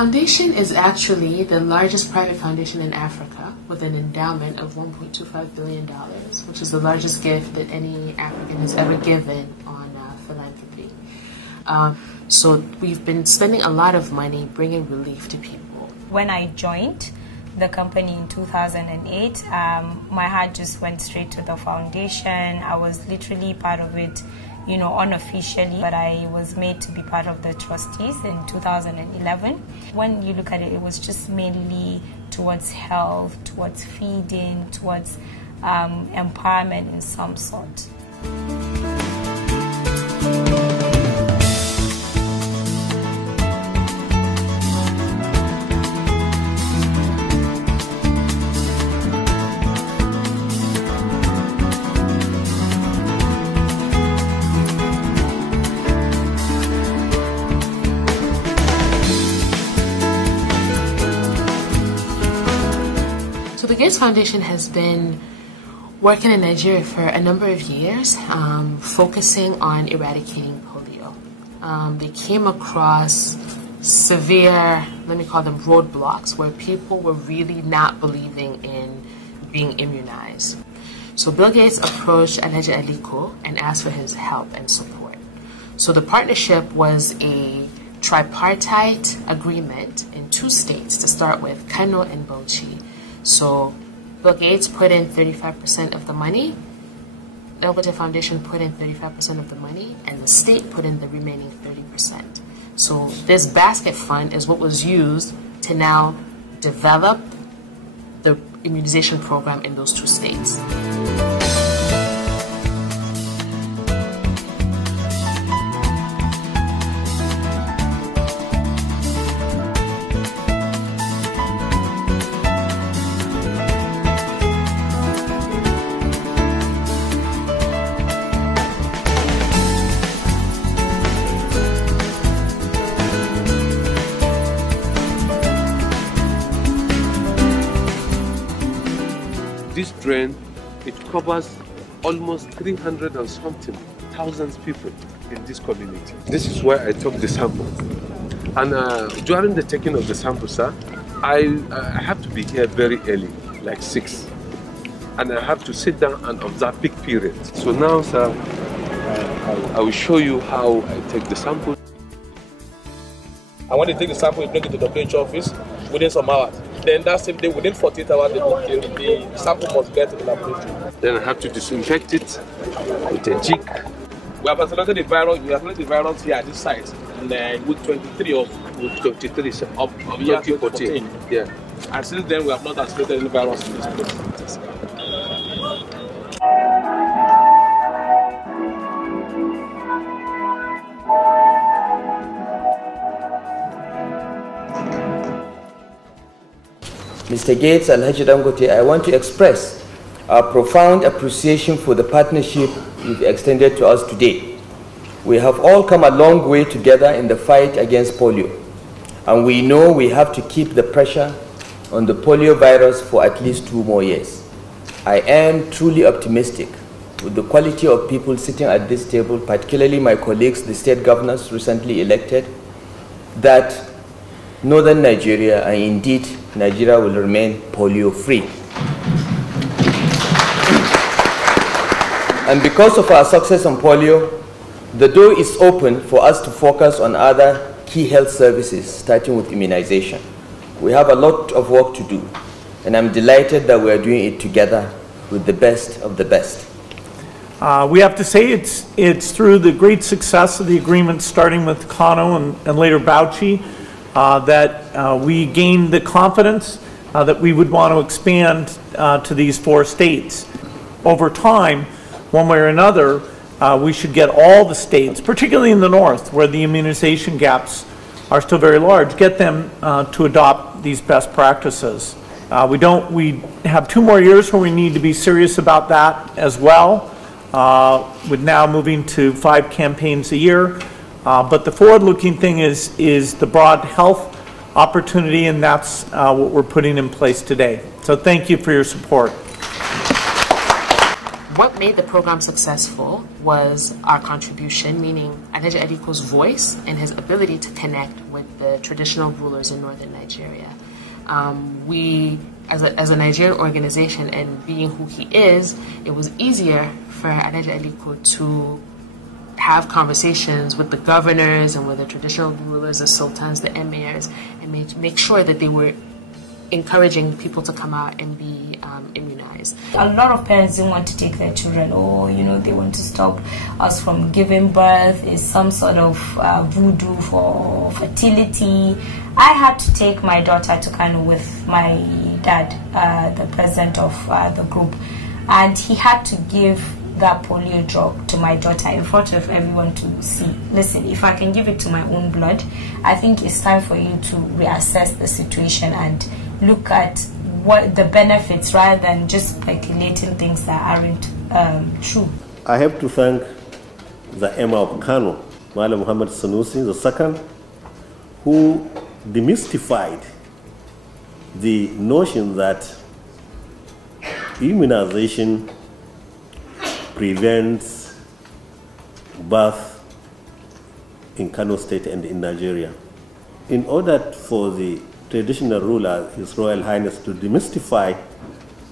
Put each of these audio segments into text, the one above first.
foundation is actually the largest private foundation in Africa with an endowment of $1.25 billion, which is the largest gift that any African has ever given on philanthropy. So we've been spending a lot of money bringing relief to people. When I joined the company in 2008, my heart just went straight to the foundation. I was literally part of it, you know, unofficially, but I was made to be part of the trustees in 2011. When you look at it, it was just mainly towards health, towards feeding, towards empowerment in some sort. The Gates Foundation has been working in Nigeria for a number of years, focusing on eradicating polio. They came across severe, let me call them roadblocks, where people were really not believing in being immunized. So Bill Gates approached Alhaji Aliko and asked for his help and support. So the partnership was a tripartite agreement in 2 states to start with, Kano and Bauchi. So Bill Gates put in 35% of the money, the DANGOTE Foundation put in 35% of the money, and the state put in the remaining 30%. So this basket fund is what was used to now develop the immunization program in those 2 states. This drain, it covers almost 300 and something thousand people in this community. This is where I took the sample. And during the taking of the sample, sir, I have to be here very early, like 6. And I have to sit down and observe peak period. So now, sir, I will show you how I take the sample. And when they take the sample, we bring it to the WHO office within some hours. Then that same day, within 48 hours, the sample must get to the laboratory. Then I have to disinfect it with a jig. We have isolated the virus. We have isolated the virus here at this site, and with 23 of 23 of 2014. Yeah. And since then, we have not isolated any virus in this place. Mr. Gates and Alhaji Dangote, I want to express our profound appreciation for the partnership you've extended to us today. We have all come a long way together in the fight against polio, and we know we have to keep the pressure on the polio virus for at least 2 more years. I am truly optimistic with the quality of people sitting at this table, particularly my colleagues, the state governors recently elected, that northern Nigeria, and indeed Nigeria, will remain polio-free. And because of our success on polio, the door is open for us to focus on other key health services, starting with immunization. We have a lot of work to do, and I'm delighted that we are doing it together with the best of the best. We have to say it's through the great success of the agreement, starting with Kano and later Bauchi, that we gained the confidence that we would want to expand to these 4 states. Over time, one way or another, we should get all the states, particularly in the north, where the immunization gaps are still very large, get them to adopt these best practices. We have 2 more years where we need to be serious about that as well, with now moving to 5 campaigns a year. But the forward-looking thing is the broad health opportunity, and that's what we're putting in place today. So thank you for your support. What made the program successful was our contribution, meaning Alhaji Alikko's voice and his ability to connect with the traditional rulers in northern Nigeria. We, as a Nigerian organization, and being who he is, it was easier for Alhaji Alikko to have conversations with the governors and with the traditional rulers, the sultans, the emirs, and make sure that they were encouraging people to come out and be immunized. A lot of parents didn't want to take their children, or they want to stop us from giving birth. It's some sort of voodoo for fertility. I had to take my daughter to Kano with my dad, the president of the group, and he had to give that polio drug to my daughter in front of everyone to see. Listen, if I can give it to my own blood, I think it's time for you to reassess the situation and look at what the benefits rather than just speculating things that aren't true. I have to thank the Emir of Kano, Malam Muhammad Sanusi II, who demystified the notion that immunization prevents birth in Kano State and in Nigeria. In order for the traditional ruler, His Royal Highness, to demystify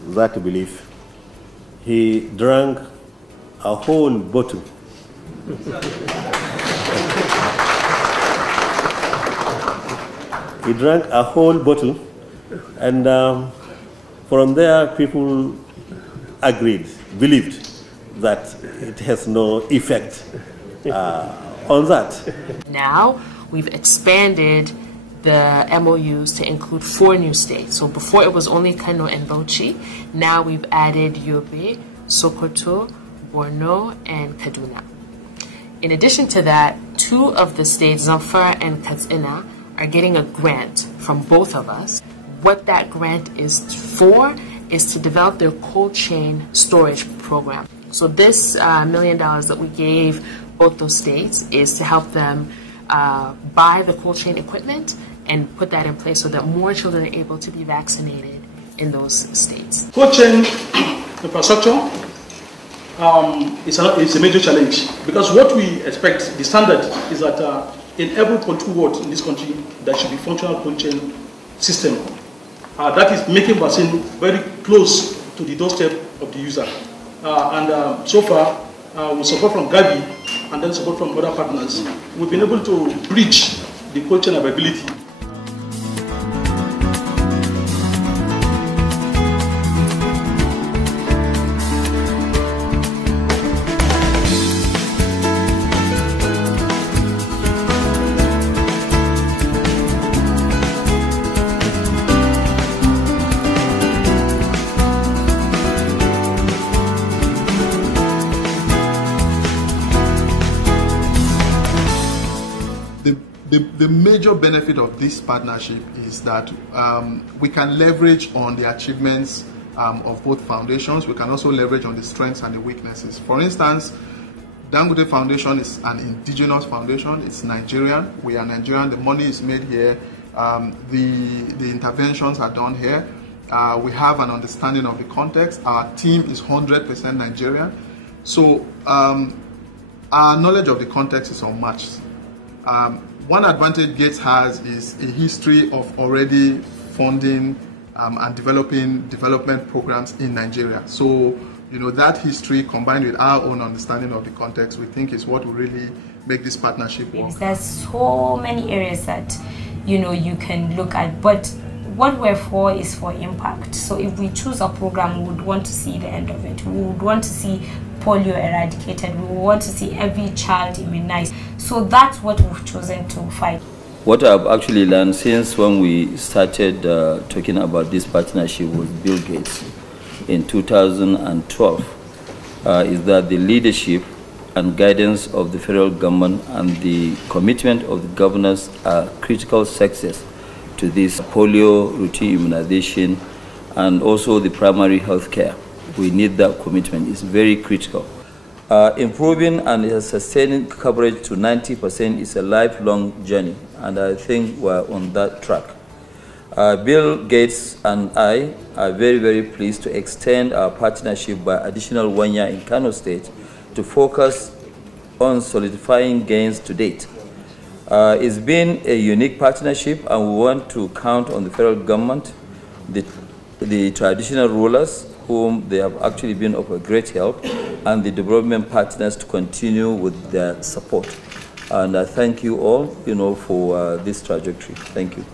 that belief, he drank a whole bottle. He drank a whole bottle, and from there people believed that it has no effect on that. Now we've expanded the MOUs to include 4 new states. So before it was only Kano and Bauchi. Now we've added Yobe, Sokoto, Borno, and Kaduna. In addition to that, 2 of the states, Zamfara and Katsina, are getting a grant from both of us. What that grant is for is to develop their cold chain storage program. So this $1 million that we gave both those states is to help them buy the cold chain equipment and put that in place so that more children are able to be vaccinated in those states. Cold chain infrastructure is a major challenge, because what we expect, the standard is that in every poultry ward in this country, there should be functional cold chain system. That is making vaccine very close to the doorstep of the user. So far, with support from Gavi and then support from other partners, we've been able to bridge the cold chain availability. The major benefit of this partnership is that we can leverage on the achievements of both foundations. We can also leverage on the strengths and the weaknesses. For instance, Dangote Foundation is an indigenous foundation. It's Nigerian. We are Nigerian. The money is made here. The interventions are done here. We have an understanding of the context. Our team is 100% Nigerian. So our knowledge of the context is unmatched. One advantage Gates has is a history of already funding and developing development programs in Nigeria. So, that history combined with our own understanding of the context, we think is what will really make this partnership work. There's so many areas that, you can look at, but what we're for is for impact. So if we choose a program, we would want to see the end of it. We would want to see polio eradicated. We want to see every child immunized. So that's what we've chosen to fight. What I've actually learned since when we started talking about this partnership with Bill Gates in 2012 is that the leadership and guidance of the federal government and the commitment of the governors are critical success to this polio routine immunization and also the primary health care. We need that commitment. It's very critical. Improving and sustaining coverage to 90% is a lifelong journey, and I think we're on that track. Bill Gates and I are very, very pleased to extend our partnership by additional 1 year in Kano State to focus on solidifying gains to date. It's been a unique partnership, and we want to count on the federal government, the traditional rulers, whom they have actually been of a great help, and the development partners to continue with their support. And I thank you all, for this trajectory. Thank you.